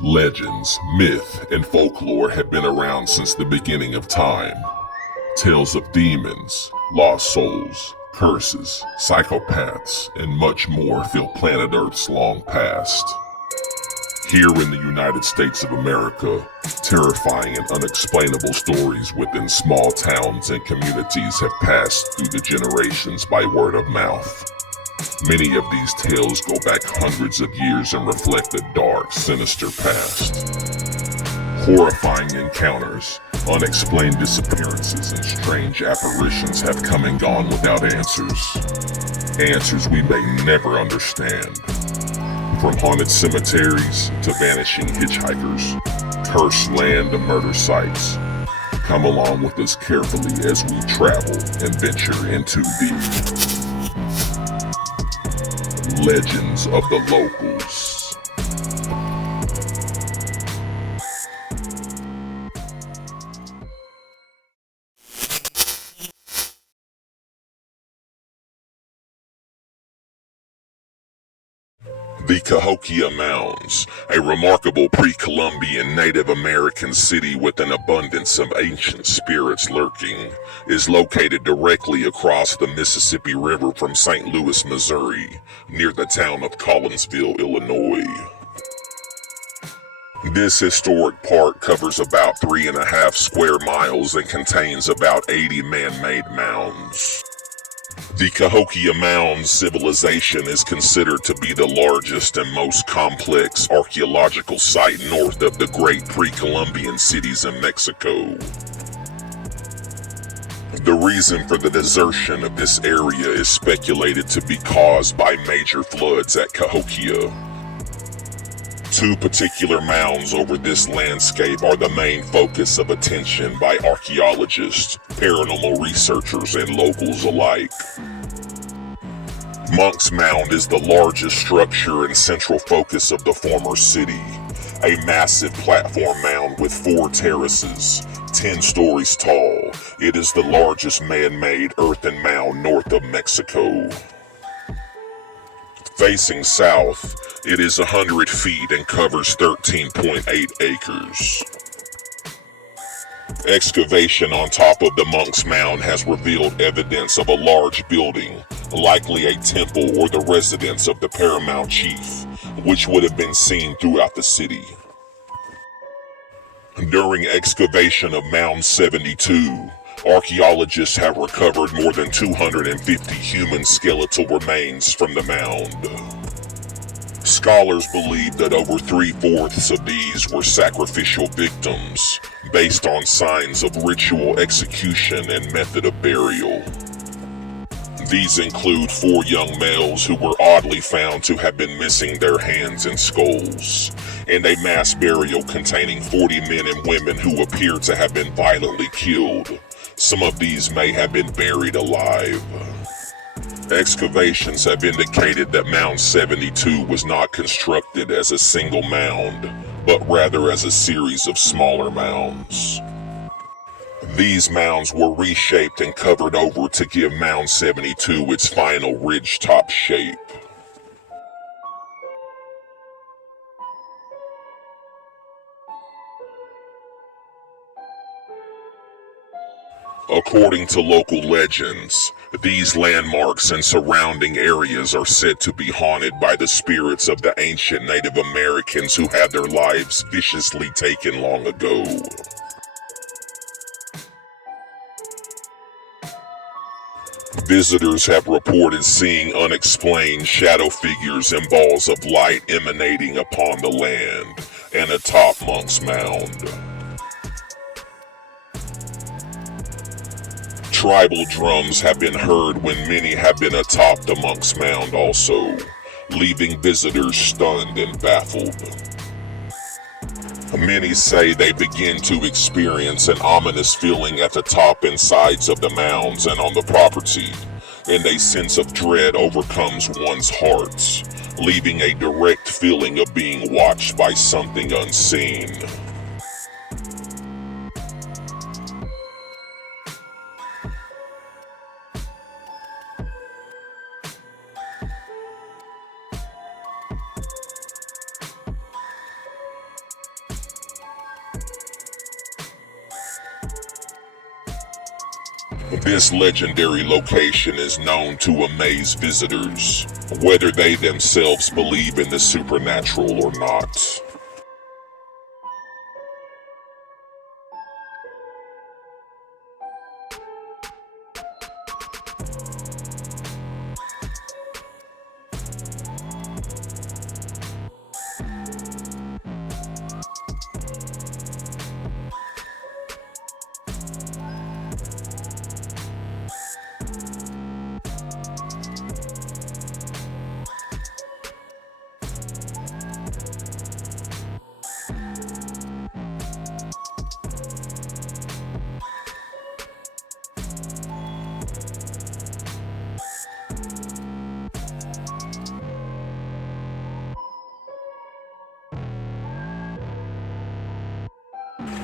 Legends, myth, and folklore have been around since the beginning of time. Tales of demons, lost souls, curses, psychopaths, and much more fill planet Earth's long past. Here in the United States of America, terrifying and unexplainable stories within small towns and communities have passed through the generations by word of mouth. Many of these tales go back hundreds of years and reflect a dark, sinister past. Horrifying encounters, unexplained disappearances, and strange apparitions have come and gone without answers. Answers we may never understand. From haunted cemeteries to vanishing hitchhikers, cursed land to murder sites. Come along with us carefully as we travel and venture into the legends of the locals. The CAHOKIA Mounds, a remarkable pre-Columbian Native American city with an abundance of ancient spirits lurking, is located directly across the Mississippi River from St. Louis, Missouri, near the town of Collinsville, Illinois. This historic park covers about 3.5 square miles and contains about 80 man-made mounds. The CAHOKIA Mounds civilization is considered to be the largest and most complex archaeological site north of the great pre-Columbian cities in Mexico. The reason for the desertion of this area is speculated to be caused by major floods at CAHOKIA. Two particular mounds over this landscape are the main focus of attention by archaeologists, paranormal researchers, and locals alike. Monk's Mound is the largest structure and central focus of the former city, a massive platform mound with 4 terraces, 10 stories tall. It is the largest man-made earthen mound north of Mexico. Facing south, it is 100 feet and covers 13.8 acres. Excavation on top of the Monk's Mound has revealed evidence of a large building, likely a temple or the residence of the paramount chief, which would have been seen throughout the city. During excavation of Mound 72, archaeologists have recovered more than 250 human skeletal remains from the mound. Scholars believe that over 3/4 of these were sacrificial victims, based on signs of ritual execution and method of burial. These include 4 young males who were oddly found to have been missing their hands and skulls, and a mass burial containing 40 men and women who appear to have been violently killed. Some of these may have been buried alive. Excavations have indicated that Mound 72 was not constructed as a single mound, but rather as a series of smaller mounds. These mounds were reshaped and covered over to give Mound 72 its final ridge-top shape. According to local legends, these landmarks and surrounding areas are said to be haunted by the spirits of the ancient Native Americans who had their lives viciously taken long ago. Visitors have reported seeing unexplained shadow figures and balls of light emanating upon the land and atop Monk's Mound. Tribal drums have been heard when many have been atop the Monk's Mound also, leaving visitors stunned and baffled. Many say they begin to experience an ominous feeling at the top and sides of the mounds and on the property, and a sense of dread overcomes one's heart, leaving a direct feeling of being watched by something unseen. This legendary location is known to amaze visitors, whether they themselves believe in the supernatural or not.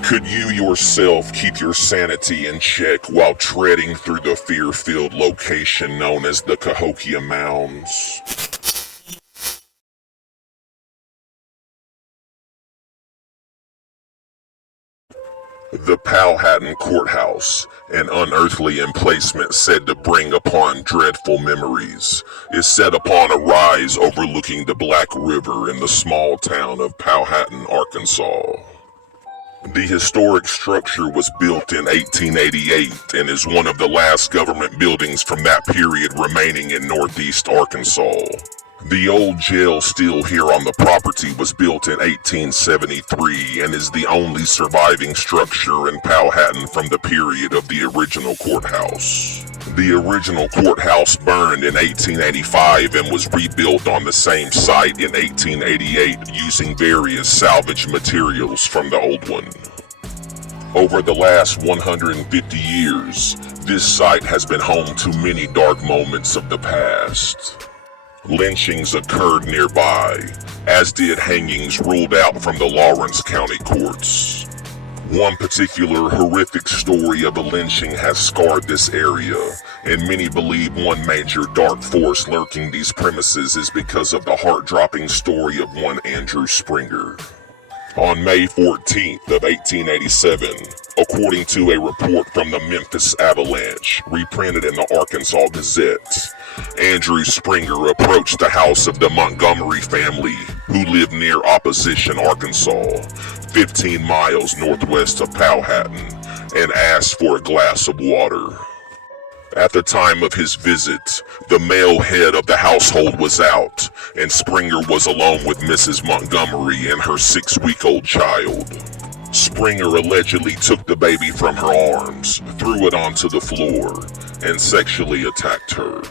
Could you yourself keep your sanity in check while treading through the fear-filled location known as the CAHOKIA MOUNDS? The Powhatan Courthouse, an unearthly emplacement said to bring upon dreadful memories, is set upon a rise overlooking the Black River in the small town of Powhatan, Arkansas. The historic structure was built in 1888 and is one of the last government buildings from that period remaining in northeast Arkansas. The old jail still here on the property was built in 1873 and is the only surviving structure in Powhatan from the period of the original courthouse. The original courthouse burned in 1885 and was rebuilt on the same site in 1888 using various salvage materials from the old one. Over the last 150 years, this site has been home to many dark moments of the past. Lynchings occurred nearby, as did hangings ruled out from the Lawrence County courts. One particular horrific story of a lynching has scarred this area, and many believe one major dark force lurking these premises is because of the heart-dropping story of one Andrew Springer. On May 14th of 1887, according to a report from the Memphis Avalanche, reprinted in the Arkansas Gazette, Andrew Springer approached the house of the Montgomery family, who lived near Opposition, Arkansas, 15 miles northwest of Powhatan, and asked for a glass of water. At the time of his visit, the male head of the household was out, and Springer was alone with Mrs. Montgomery and her 6-week-old child. Springer allegedly took the baby from her arms, threw it onto the floor, and sexually attacked her.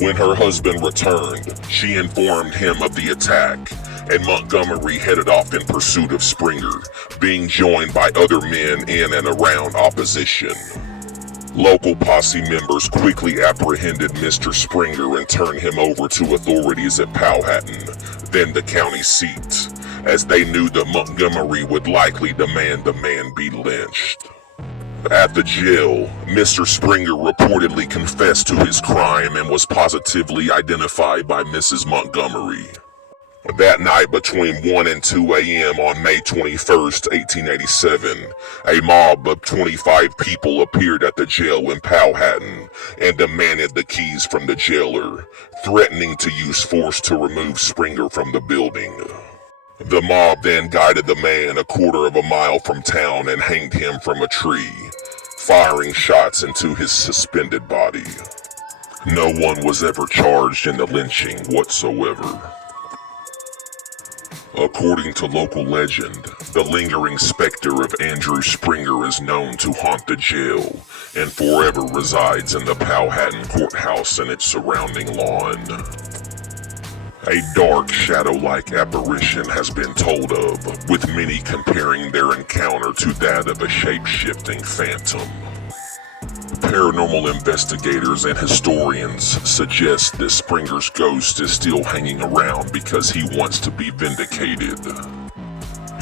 When her husband returned, she informed him of the attack, and Montgomery headed off in pursuit of Springer, being joined by other men in and around Opposition. Local posse members quickly apprehended Mr. Springer and turned him over to authorities at Powhatan, then the county seat, as they knew that Montgomery would likely demand the man be lynched. At the jail, Mr. Springer reportedly confessed to his crime and was positively identified by Mrs. Montgomery. That night between 1 and 2 a.m. on May 21st, 1887, a mob of 25 people appeared at the jail in Powhatan and demanded the keys from the jailer, threatening to use force to remove Springer from the building. The mob then guided the man a quarter of a mile from town and hanged him from a tree, firing shots into his suspended body. No one was ever charged in the lynching whatsoever. According to local legend, the lingering specter of Andrew Springer is known to haunt the jail and forever resides in the Powhatan courthouse and its surrounding lawn. A dark, shadow-like apparition has been told of, with many comparing their encounter to that of a shape-shifting phantom. Paranormal investigators and historians suggest that Springer's ghost is still hanging around because he wants to be vindicated.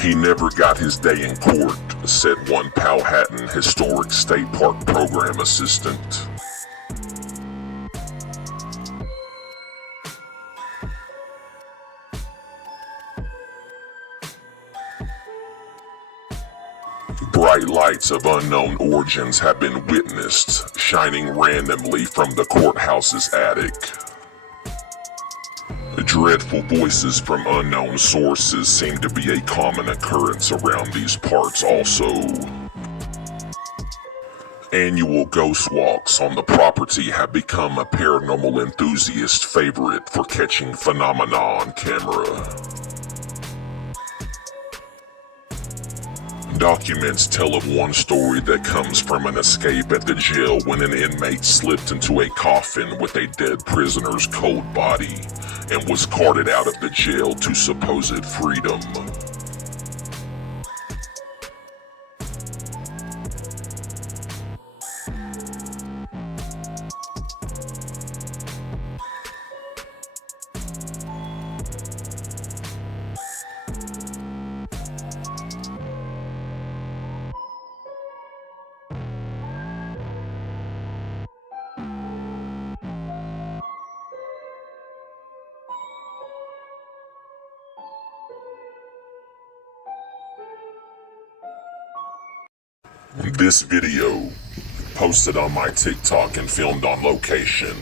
He never got his day in court, said one Powhatan Historic State Park program assistant. Bright lights of unknown origins have been witnessed, shining randomly from the courthouse's attic. Dreadful voices from unknown sources seem to be a common occurrence around these parts also. Annual ghost walks on the property have become a paranormal enthusiast's favorite for catching phenomena on camera. Documents tell of one story that comes from an escape at the jail when an inmate slipped into a coffin with a dead prisoner's cold body and was carted out of the jail to supposed freedom. This video, posted on my TikTok and filmed on location,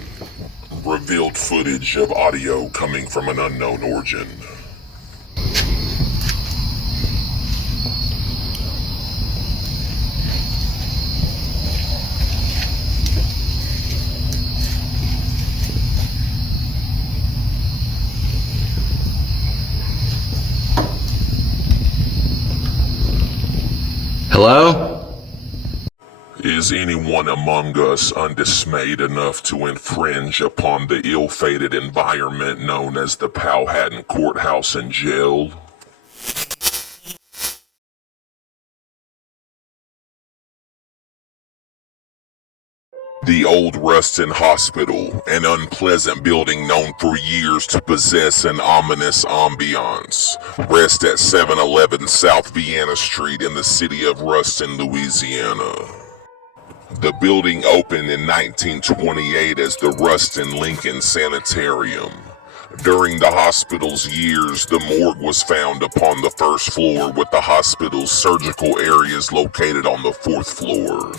revealed footage of audio coming from an unknown origin. Hello? Is anyone among us undismayed enough to infringe upon the ill-fated environment known as the Powhatan courthouse and jail? The old Ruston Hospital, an unpleasant building known for years to possess an ominous ambiance, rests at 711 South Vienna Street in the city of Ruston, Louisiana. The building opened in 1928 as the Ruston Lincoln Sanitarium. During the hospital's years, the morgue was found upon the first floor with the hospital's surgical areas located on the fourth floor.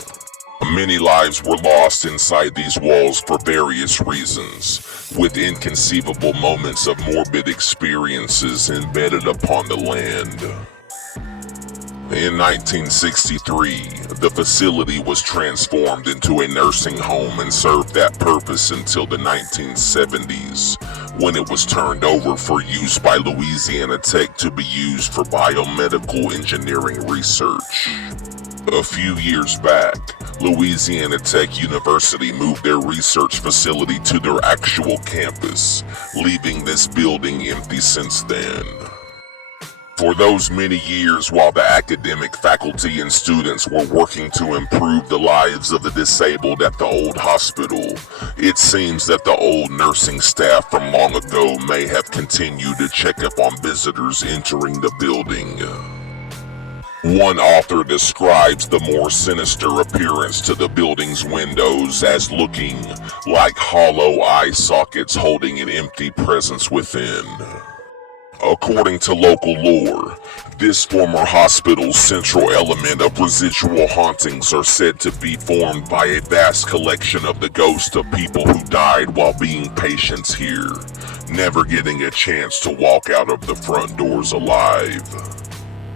Many lives were lost inside these walls for various reasons, with inconceivable moments of morbid experiences embedded upon the land. In 1963, the facility was transformed into a nursing home and served that purpose until the 1970s, when it was turned over for use by Louisiana Tech to be used for biomedical engineering research. A few years back, Louisiana Tech University moved their research facility to their actual campus, leaving this building empty since then. For those many years while the academic faculty and students were working to improve the lives of the disabled at the old hospital, it seems that the old nursing staff from long ago may have continued to check up on visitors entering the building. One author describes the more sinister appearance to the building's windows as looking like hollow eye sockets holding an empty presence within. According to local lore, this former hospital's central element of residual hauntings are said to be formed by a vast collection of the ghosts of people who died while being patients here, never getting a chance to walk out of the front doors alive.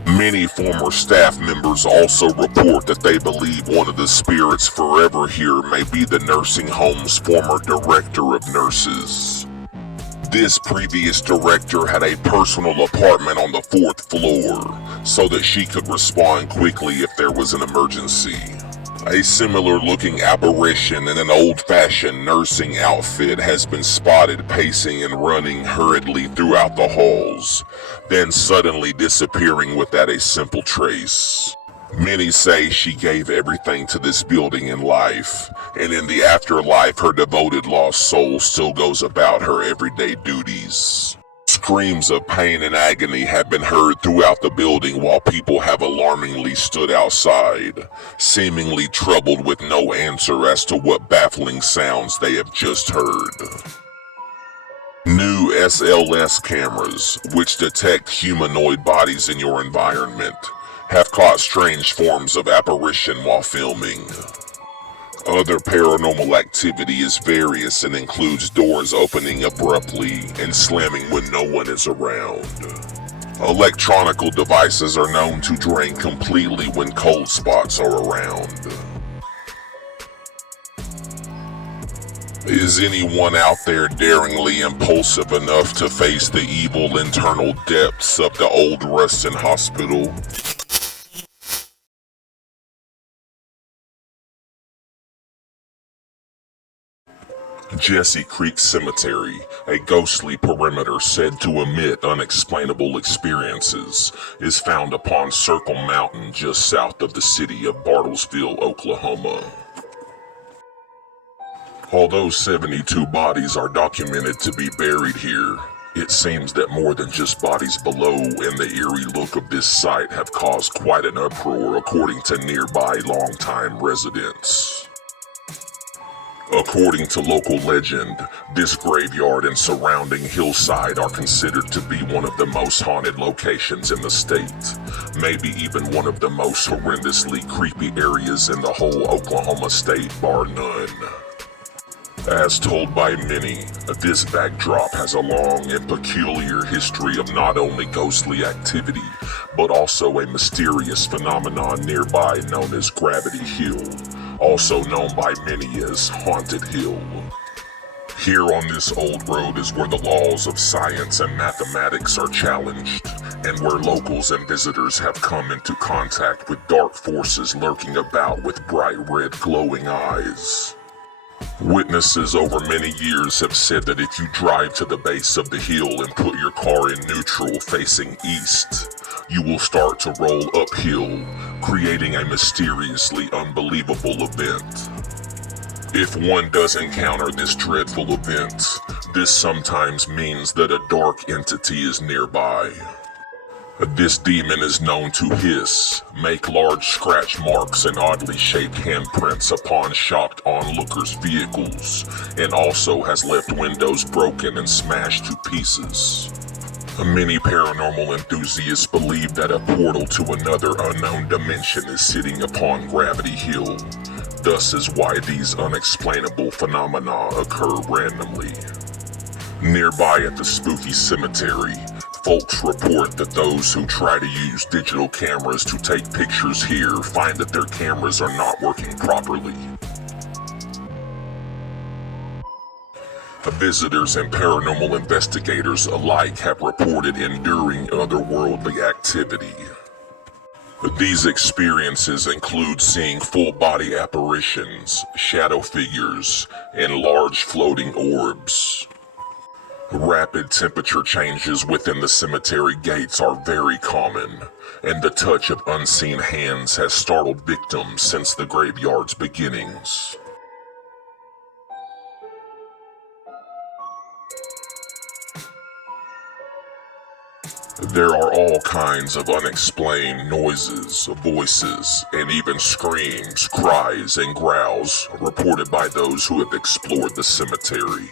Many former staff members also report that they believe one of the spirits forever here may be the nursing home's former director of nurses. This previous director had a personal apartment on the fourth floor, so that she could respond quickly if there was an emergency. A similar-looking apparition in an old-fashioned nursing outfit has been spotted pacing and running hurriedly throughout the halls, then suddenly disappearing without a simple trace. Many say she gave everything to this building in life, and in the afterlife her devoted lost soul still goes about her everyday duties. Screams of pain and agony have been heard throughout the building while people have alarmingly stood outside, seemingly troubled with no answer as to what baffling sounds they have just heard. New SLS cameras, which detect humanoid bodies in your environment, have caught strange forms of apparition while filming. Other paranormal activity is various and includes doors opening abruptly and slamming when no one is around. Electronical devices are known to drain completely when cold spots are around. Is anyone out there daringly impulsive enough to face the evil internal depths of the old Ruston hospital? Jesse Creek Cemetery, a ghostly perimeter said to emit unexplainable experiences, is found upon Circle Mountain just south of the city of Bartlesville, Oklahoma. Although 72 bodies are documented to be buried here, it seems that more than just bodies below and the eerie look of this site have caused quite an uproar according to nearby longtime residents. According to local legend, this graveyard and surrounding hillside are considered to be one of the most haunted locations in the state, maybe even one of the most horrendously creepy areas in the whole Oklahoma state, bar none. As told by many, this backdrop has a long and peculiar history of not only ghostly activity, but also a mysterious phenomenon nearby known as Gravity Hill, also known by many as Haunted Hill. Here on this old road is where the laws of science and mathematics are challenged, and where locals and visitors have come into contact with dark forces lurking about with bright red glowing eyes. Witnesses over many years have said that if you drive to the base of the hill and put your car in neutral facing east, you will start to roll uphill, creating a mysteriously unbelievable event. If one does encounter this dreadful event, this sometimes means that a dark entity is nearby. This demon is known to hiss, make large scratch marks and oddly shaped handprints upon shocked onlookers' vehicles, and also has left windows broken and smashed to pieces. Many paranormal enthusiasts believe that a portal to another unknown dimension is sitting upon Gravity Hill. Thus is why these unexplainable phenomena occur randomly. Nearby at the spooky cemetery, folks report that those who try to use digital cameras to take pictures here find that their cameras are not working properly. Visitors and paranormal investigators alike have reported enduring otherworldly activity. These experiences include seeing full-body apparitions, shadow figures, and large floating orbs. Rapid temperature changes within the cemetery gates are very common, and the touch of unseen hands has startled victims since the graveyard's beginnings. There are all kinds of unexplained noises, voices, and even screams, cries, and growls reported by those who have explored the cemetery.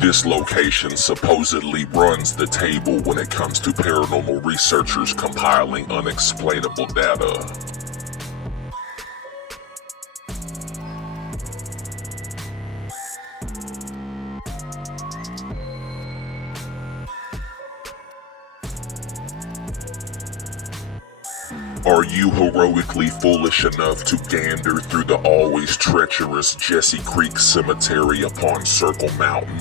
This location supposedly runs the table when it comes to paranormal researchers compiling unexplainable data. Are you heroically foolish enough to gander through the always treacherous Jesse Creek Cemetery upon Circle Mountain?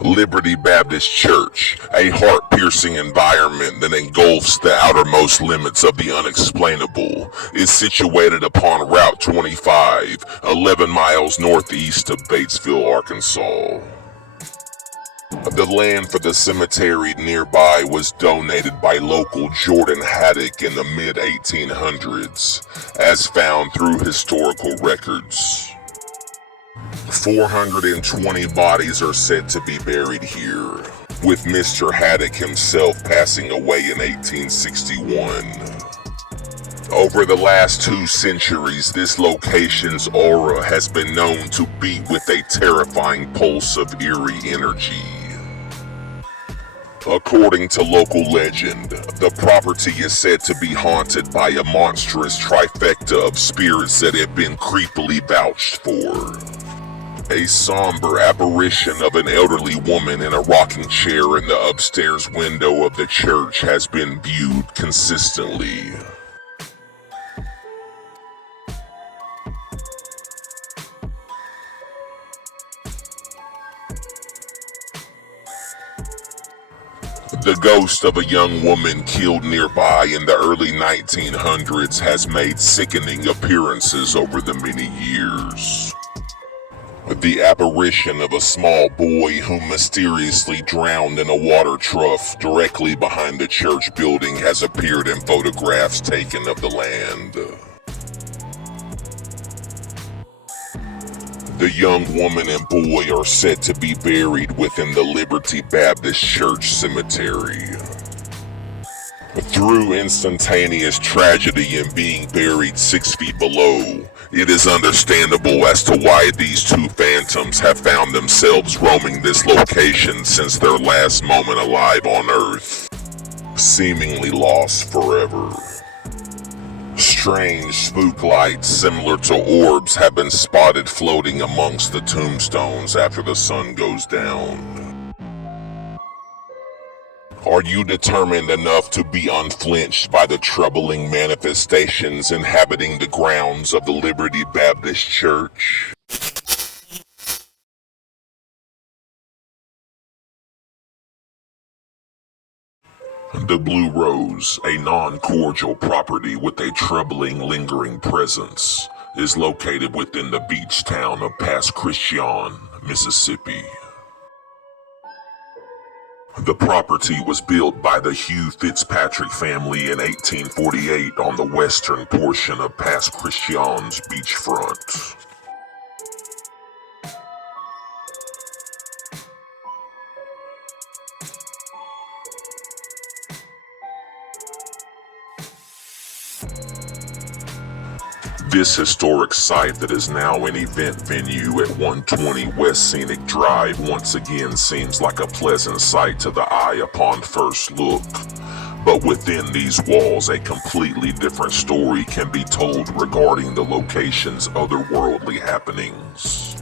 Liberty Baptist Church, a heart-piercing environment that engulfs the outermost limits of the unexplainable, is situated upon Route 25, 11 miles northeast of Batesville, Arkansas. The land for the cemetery nearby was donated by local Jordan Haddock in the mid-1800s, as found through historical records. 420 bodies are said to be buried here, with Mr. Haddock himself passing away in 1861. Over the last 2 centuries, this location's aura has been known to beat with a terrifying pulse of eerie energy. According to local legend, the property is said to be haunted by a monstrous trifecta of spirits that have been creepily vouched for. A somber apparition of an elderly woman in a rocking chair in the upstairs window of the church has been viewed consistently. The ghost of a young woman killed nearby in the early 1900s has made sickening appearances over the many years. The apparition of a small boy who mysteriously drowned in a water trough directly behind the church building has appeared in photographs taken of the land. The young woman and boy are said to be buried within the Liberty Baptist Church cemetery. Through instantaneous tragedy and being buried 6 feet below, it is understandable as to why these two phantoms have found themselves roaming this location since their last moment alive on Earth, seemingly lost forever. Strange spook lights similar to orbs have been spotted floating amongst the tombstones after the sun goes down. Are you determined enough to be unflinched by the troubling manifestations inhabiting the grounds of the Liberty Baptist Church? The Blue Rose, a non-cordial property with a troubling, lingering presence, is located within the beach town of Pass Christian, Mississippi. The property was built by the Hugh Fitzpatrick family in 1848 on the western portion of Pass Christian's beachfront. This historic site that is now an event venue at 120 West Scenic Drive once again seems like a pleasant sight to the eye upon first look. But within these walls, a completely different story can be told regarding the location's otherworldly happenings.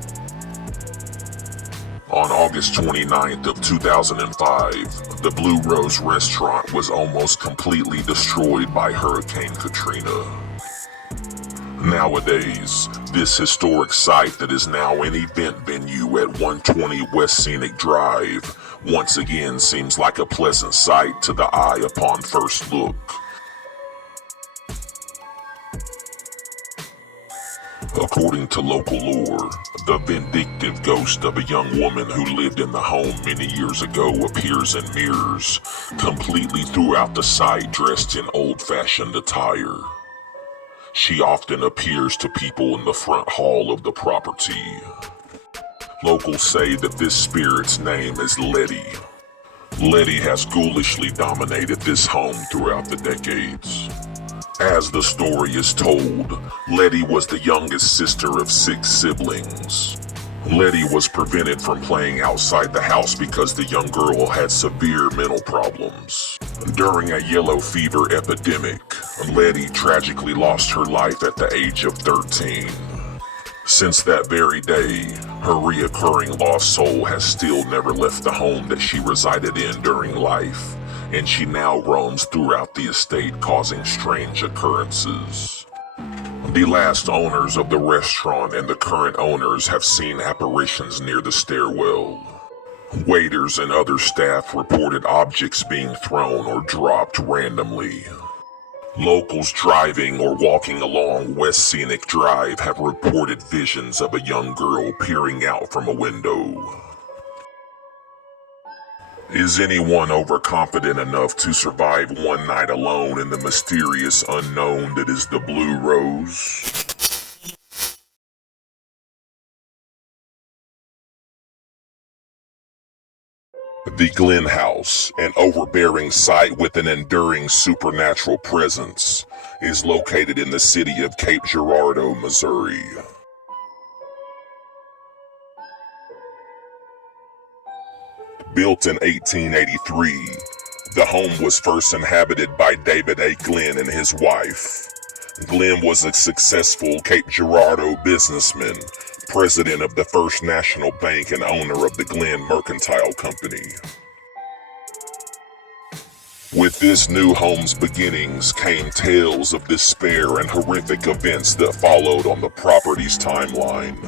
On August 29th of 2005, the Blue Rose restaurant was almost completely destroyed by Hurricane Katrina. Nowadays, this historic site that is now an event venue at 120 West Scenic Drive once again seems like a pleasant sight to the eye upon first look. According to local lore, the vindictive ghost of a young woman who lived in the home many years ago appears in mirrors, completely throughout the site dressed in old-fashioned attire. She often appears to people in the front hall of the property. Locals say that this spirit's name is Letty. Letty has ghoulishly dominated this home throughout the decades. As the story is told, Letty was the youngest sister of 6 siblings. Letty was prevented from playing outside the house because the young girl had severe mental problems. During a yellow fever epidemic, Letty tragically lost her life at the age of 13. Since that very day, her reoccurring lost soul has still never left the home that she resided in during life, and she now roams throughout the estate causing strange occurrences. The last owners of the restaurant and the current owners have seen apparitions near the stairwell. Waiters and other staff reported objects being thrown or dropped randomly. Locals driving or walking along West Scenic Drive have reported visions of a young girl peering out from a window. Is anyone overconfident enough to survive one night alone in the mysterious unknown that is the Blue Rose? The Glen House, an overbearing site with an enduring supernatural presence, is located in the city of Cape Girardeau, Missouri. Built in 1883, the home was first inhabited by David A. Glenn and his wife. Glenn was a successful Cape Girardeau businessman, president of the First National Bank and owner of the Glenn Mercantile Company. With this new home's beginnings came tales of despair and horrific events that followed on the property's timeline.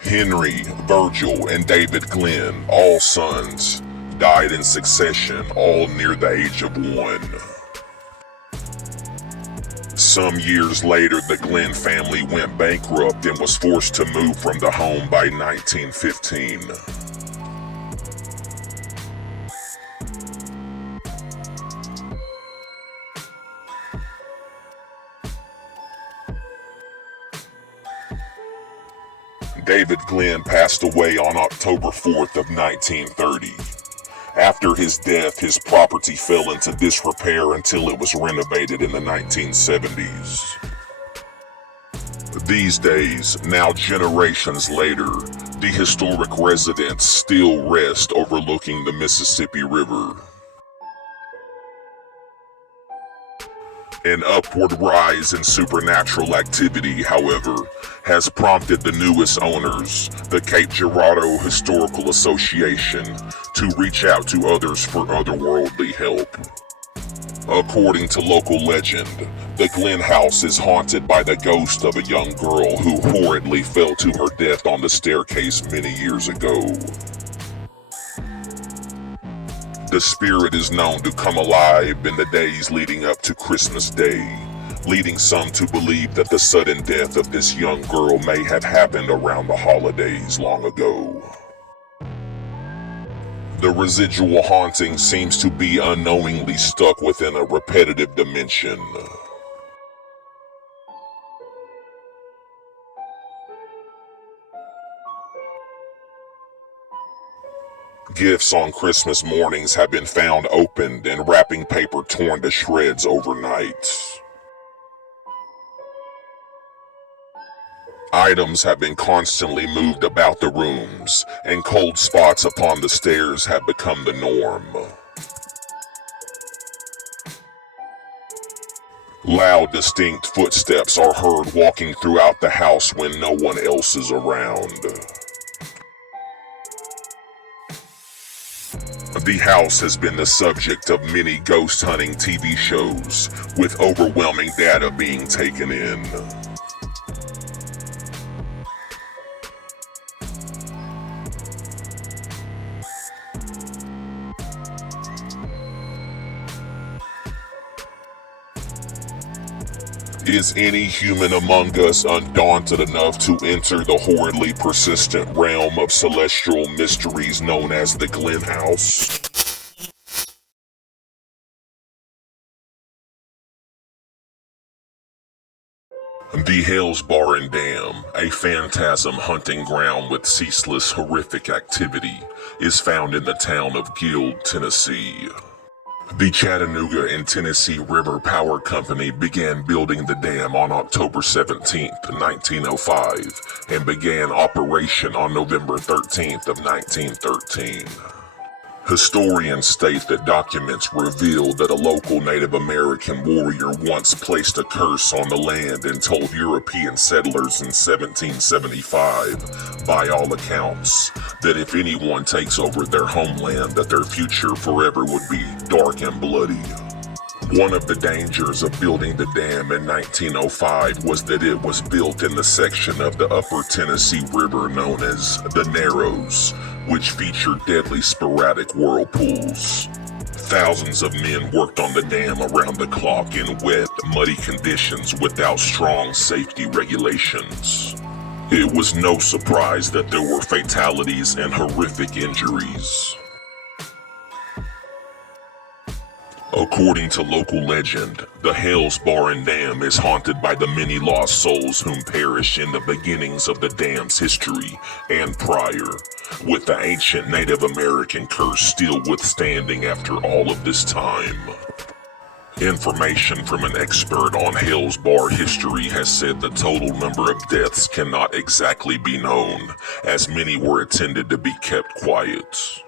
Henry, Virgil, and David Glenn, all sons, died in succession, all near the age of 1. Some years later, the Glenn family went bankrupt and was forced to move from the home by 1915. David Glenn passed away on October 4th of 1930. After his death, his property fell into disrepair until it was renovated in the 1970s. These days, now generations later, the historic residence still rests overlooking the Mississippi River. An upward rise in supernatural activity, however, has prompted the newest owners, the Cape Girardeau Historical Association, to reach out to others for otherworldly help. According to local legend, the Glenn house is haunted by the ghost of a young girl who horridly fell to her death on the staircase many years ago. The spirit is known to come alive in the days leading up to Christmas Day, leading some to believe that the sudden death of this young girl may have happened around the holidays long ago. The residual haunting seems to be unknowingly stuck within a repetitive dimension. Gifts on Christmas mornings have been found opened and wrapping paper torn to shreds overnight. Items have been constantly moved about the rooms, and cold spots upon the stairs have become the norm. Loud, distinct footsteps are heard walking throughout the house when no one else is around. The house has been the subject of many ghost hunting TV shows, with overwhelming data being taken in. Is any human among us undaunted enough to enter the horridly persistent realm of celestial mysteries known as the Glenn House? The HALES Bar and Dam, a phantasm hunting ground with ceaseless horrific activity, is found in the town of Guild, Tennessee. The Chattanooga and Tennessee River Power Company began building the dam on October 17, 1905, and began operation on November 13th of 1913. Historians state that documents reveal that a local Native American warrior once placed a curse on the land and told European settlers in 1775, by all accounts, that if anyone takes over their homeland, that their future forever would be dark and bloody. One of the dangers of building the dam in 1905 was that it was built in the section of the upper Tennessee River known as the Narrows, which featured deadly sporadic whirlpools. Thousands of men worked on the dam around the clock in wet, muddy conditions without strong safety regulations. It was no surprise that there were fatalities and horrific injuries. According to local legend, the Hales Bar and Dam is haunted by the many lost souls whom perished in the beginnings of the dam's history and prior, with the ancient Native American curse still withstanding after all of this time. Information from an expert on Hales Bar history has said the total number of deaths cannot exactly be known, as many were intended to be kept quiet.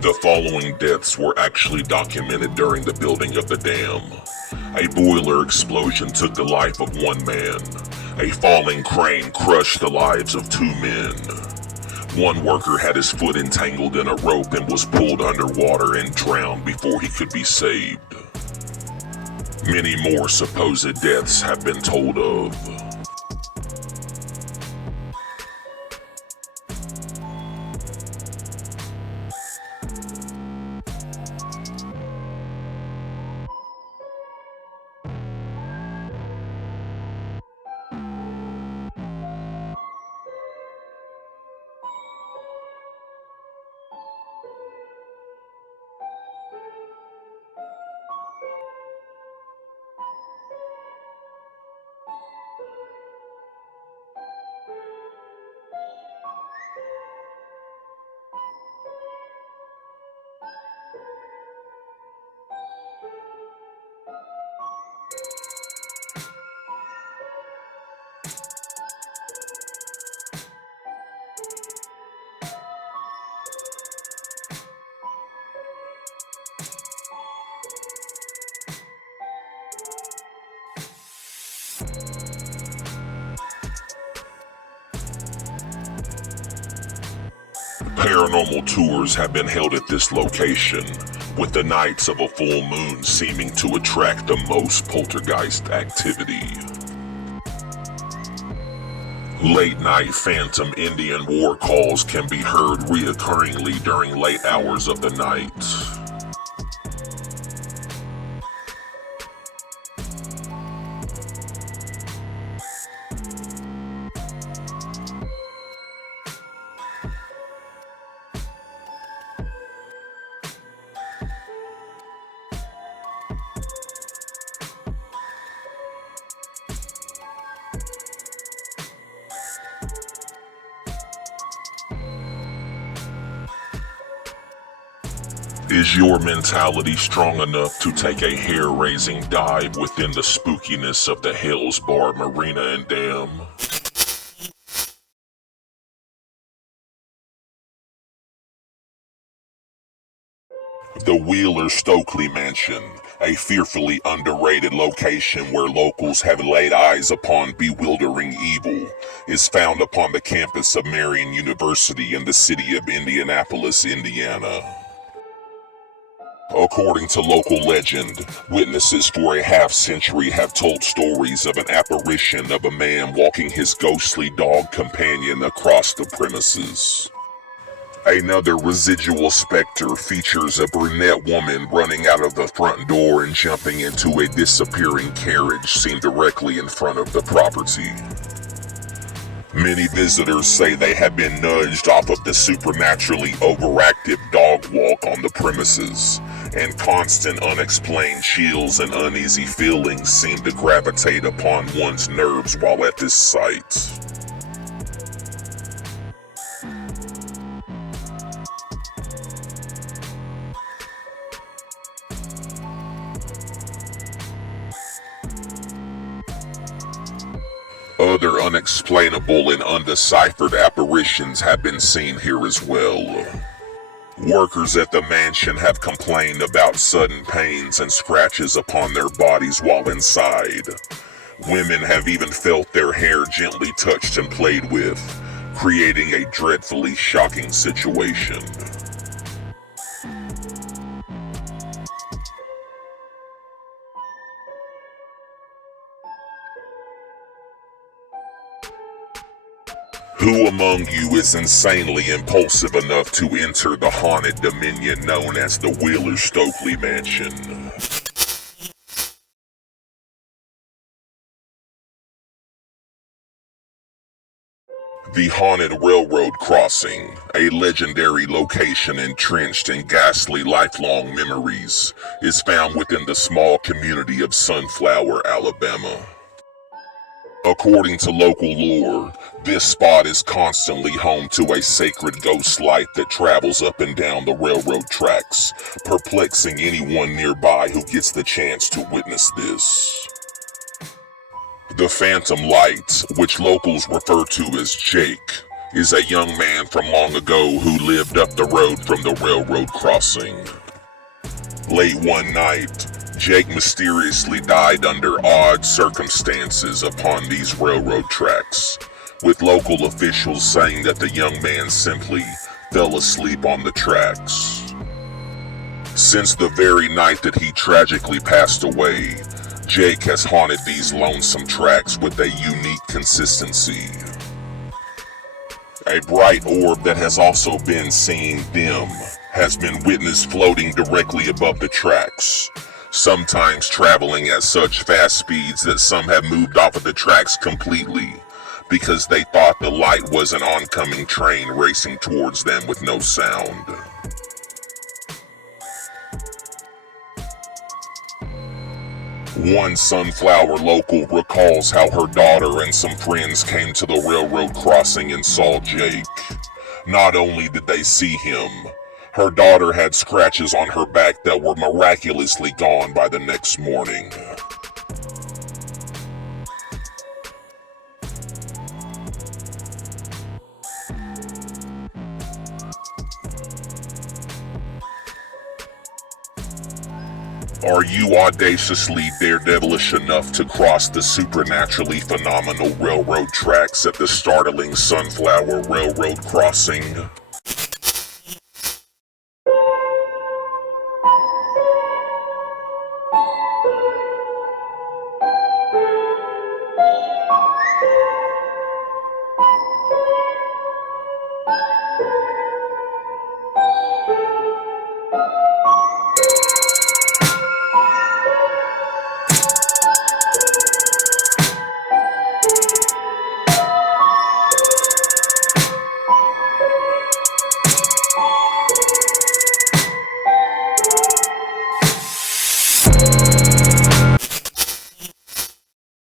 The following deaths were actually documented during the building of the dam. A boiler explosion took the life of one man. A falling crane crushed the lives of two men. One worker had his foot entangled in a rope and was pulled underwater and drowned before he could be saved. Many more supposed deaths have been told of. Paranormal tours have been held at this location, with the nights of a full moon seeming to attract the most poltergeist activity. Late-night phantom Indian war calls can be heard reoccurringly during late hours of the night. Is your mentality strong enough to take a hair-raising dive within the spookiness of the Hales Bar, Marina, and Dam? The Wheeler-Stokely Mansion, a fearfully underrated location where locals have laid eyes upon bewildering evil, is found upon the campus of Marian University in the city of Indianapolis, Indiana. According to local legend, witnesses for a half-century have told stories of an apparition of a man walking his ghostly dog companion across the premises. Another residual specter features a brunette woman running out of the front door and jumping into a disappearing carriage seen directly in front of the property. Many visitors say they have been nudged off of the supernaturally overactive dog walk on the premises, and constant unexplained chills and uneasy feelings seem to gravitate upon one's nerves while at this site. Other unexplainable and undeciphered apparitions have been seen here as well. Workers at the mansion have complained about sudden pains and scratches upon their bodies while inside. Women have even felt their hair gently touched and played with, creating a dreadfully shocking situation. Who among you is insanely impulsive enough to enter the haunted dominion known as the Wheeler-Stokely Mansion? The haunted railroad crossing, a legendary location entrenched in ghastly lifelong memories, is found within the small community of Sunflower, Alabama. According to local lore, this spot is constantly home to a sacred ghost light that travels up and down the railroad tracks, perplexing anyone nearby who gets the chance to witness this. The Phantom Light, which locals refer to as Jake, is a young man from long ago who lived up the road from the railroad crossing. Late one night, Jake mysteriously died under odd circumstances upon these railroad tracks, with local officials saying that the young man simply fell asleep on the tracks. Since the very night that he tragically passed away, Jake has haunted these lonesome tracks with a unique consistency. A bright orb that has also been seen dim has been witnessed floating directly above the tracks, sometimes traveling at such fast speeds that some have moved off of the tracks completely because they thought the light was an oncoming train racing towards them with no sound. One Sunflower local recalls how her daughter and some friends came to the railroad crossing and saw Jake. Not only did they see him, her daughter had scratches on her back that were miraculously gone by the next morning. Are you audaciously daredevilish enough to cross the supernaturally phenomenal railroad tracks at the startling Sunflower Railroad crossing?